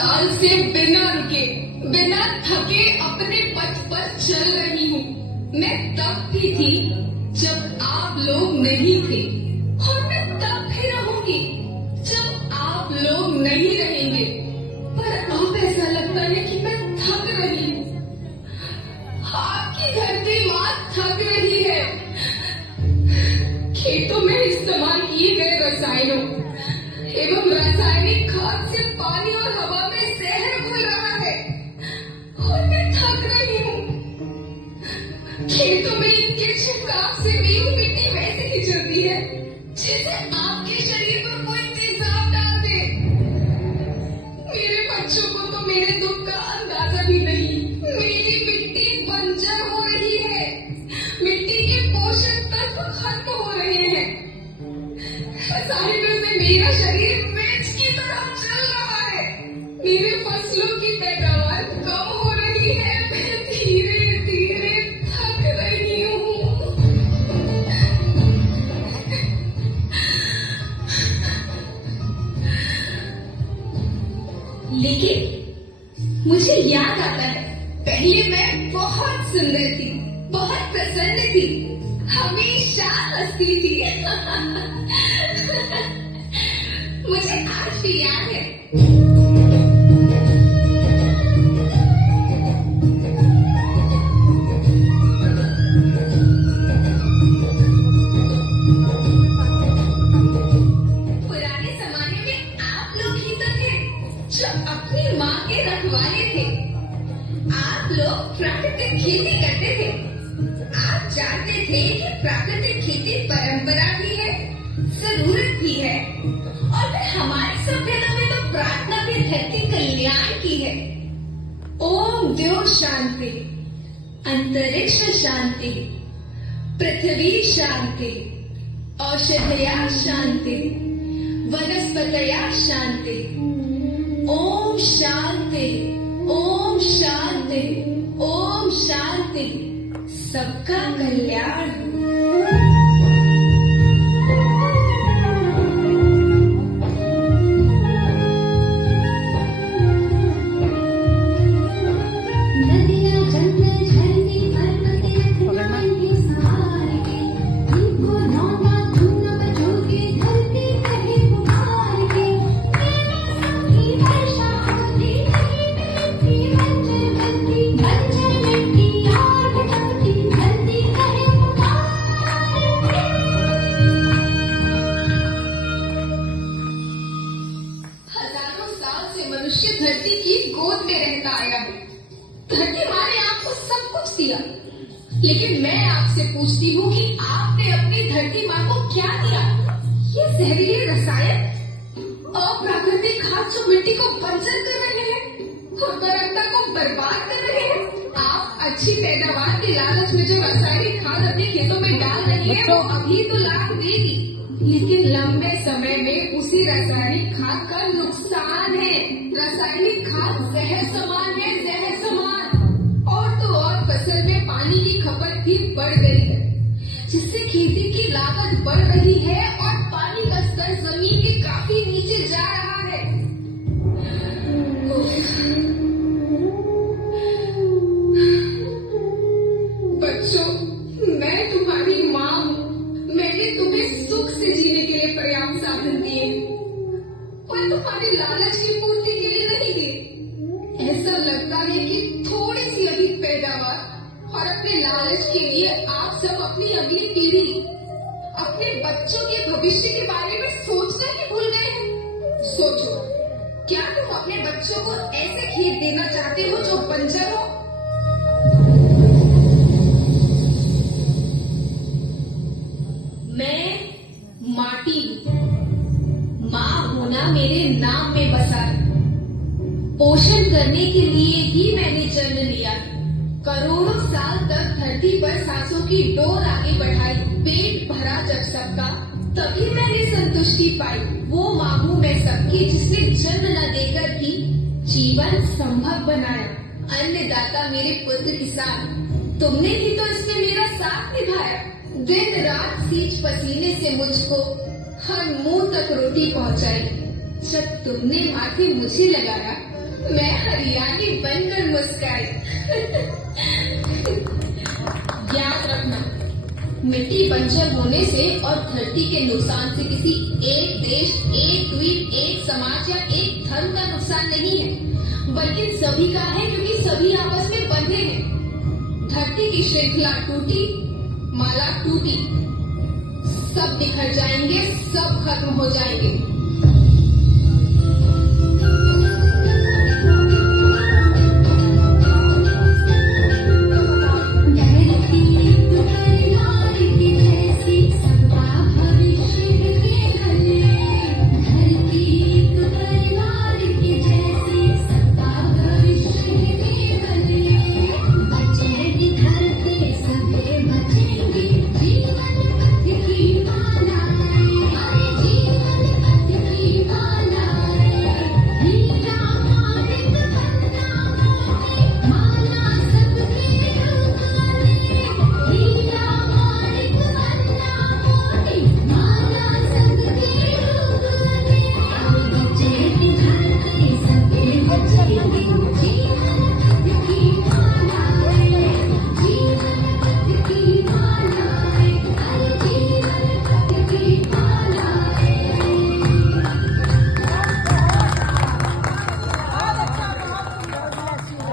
साल से बिना रुके बिना थके अपने पथ पर चल रही हूँ। मैं तब भी थी जब आप लोग नहीं थे और मैं तब भी रहूंगी जब आप लोग नहीं रहेंगे। पर अब ऐसा लगता है कि मैं थक रही हूँ। आपकी धरती माँ थक रही है। खेतों में इस्तेमाल किए गए रसायनों एवं रासायनिक खाद से पानी और हवा में जहर घुल रहा है और मैं थक रही हूँ। खेतों में इनके छिड़काव से मेरी मिट्टी वैसे ही चलती है जैसे आपके शरीर पर कोई तेजाब डाल दे। मेरे बच्चों को तो मेरे दुख का अंदाजा भी नहीं। मेरी मिट्टी बंजर हो रही है। मिट्टी के पोषक तत्व खत्म हो रहे हैं। रसायनों से मेरा शरीर मिर्च की तरह चल रहा है। मेरे फसलों की पैदावार कम हो रही है। मैं धीरे धीरे थक रही हूँ। लेकिन मुझे याद आता है, पहले मैं बहुत सुंदर थी, बहुत प्रसन्न थी, हमेशा हंसती थी। मुझे आज भी याद है। पुराने जमाने में आप लोग ही तो थे जो अपनी माँ के रखवाले थे। आप लोग प्राकृतिक खेती करते थे। आप जानते थे कि प्राकृतिक खेती परंपरा भी है, जरूरत भी है, और फिर हमारी सभ्यता में तो प्रार्थना भी धरती कल्याण की है। ओम द्यो शांति, अंतरिक्ष शांति, पृथ्वी शांति, औषधया शांति, वनस्पतया शांति। ओम शांति, ओम शांति, ओम शांति। सबका कल्याण। धरती की गोद में रहता आया है। धरती माँ ने आपको सब कुछ दिया, लेकिन मैं आपसे पूछती हूँ कि आपने अपनी धरती माँ को क्या दिया? ये जहरीले रसायन, अप्राकृतिक खाद जो मिट्टी को बंजर कर रहे हैं, उर्वरकता को बर्बाद कर रहे हैं। आप अच्छी पैदावार के लालच में जो रासायनिक खाद अपने खेतों में डाल रही है, वो अभी तो लाभ देगी, लेकिन लंबे समय में उसी रासायनिक खाद का नुकसान है। रासायनिक खाद जहर समान है, जहर समान। और तो और फसल में पानी की खपत भी बढ़ गई है, जिससे खेती की लागत बढ़ रही है और पानी का स्तर जमीन के काफी नीचे जा रहा है। बच्चों, मैं तुम्हारी माँ हूँ। मैंने तुम्हें सुख से जीने के लिए पर्याप्त साधन दिए, पर तुम्हारे लालच की पूर्ति के लिए नहीं दिए। ऐसा लगता है कि थोड़ी सी अधिक पैदावार और अपने लालच के लिए आप सब अपनी अगली पीढ़ी, अपने बच्चों के भविष्य के बारे में सोचना ही भूल गए हैं। सोचो, क्या तुम अपने बच्चों को ऐसे खेत देना चाहते हो जो बंजर हो? मैं माटी, माँ होना मेरे नाम में बसा है। पोषण करने के लिए ही मैंने जन्म लिया। करोड़ों साल तक धरती पर सांसों की डोर आगे बढ़ाई, पेट भरा जब सबका, तभी मैंने संतुष्टि पाई। वो माँ हूँ मैं सबकी, जिसने जन्म न देकर भी जीवन संभव बनाया। अन्नदाता मेरे पुत्र किसान, तुमने ही तो इसमें मेरा साथ निभाया। दिन रात सींच पसीने से मुझको हर मुंह तक रोटी पहुंचाई। जब तुमने माथे मुझे लगाया मैं हरियाली बनकर मुस्काई। याद रखना, मिट्टी बंजर होने से और धरती के नुकसान से किसी एक देश, एक द्वीप, एक समाज या एक धर्म का नुकसान नहीं है, बल्कि सभी का है, क्योंकि सभी आपस में बंधे हैं। धरती की श्रृंखला टूटी, माला टूटी, सब बिखर जाएंगे, सब खत्म हो जाएंगे।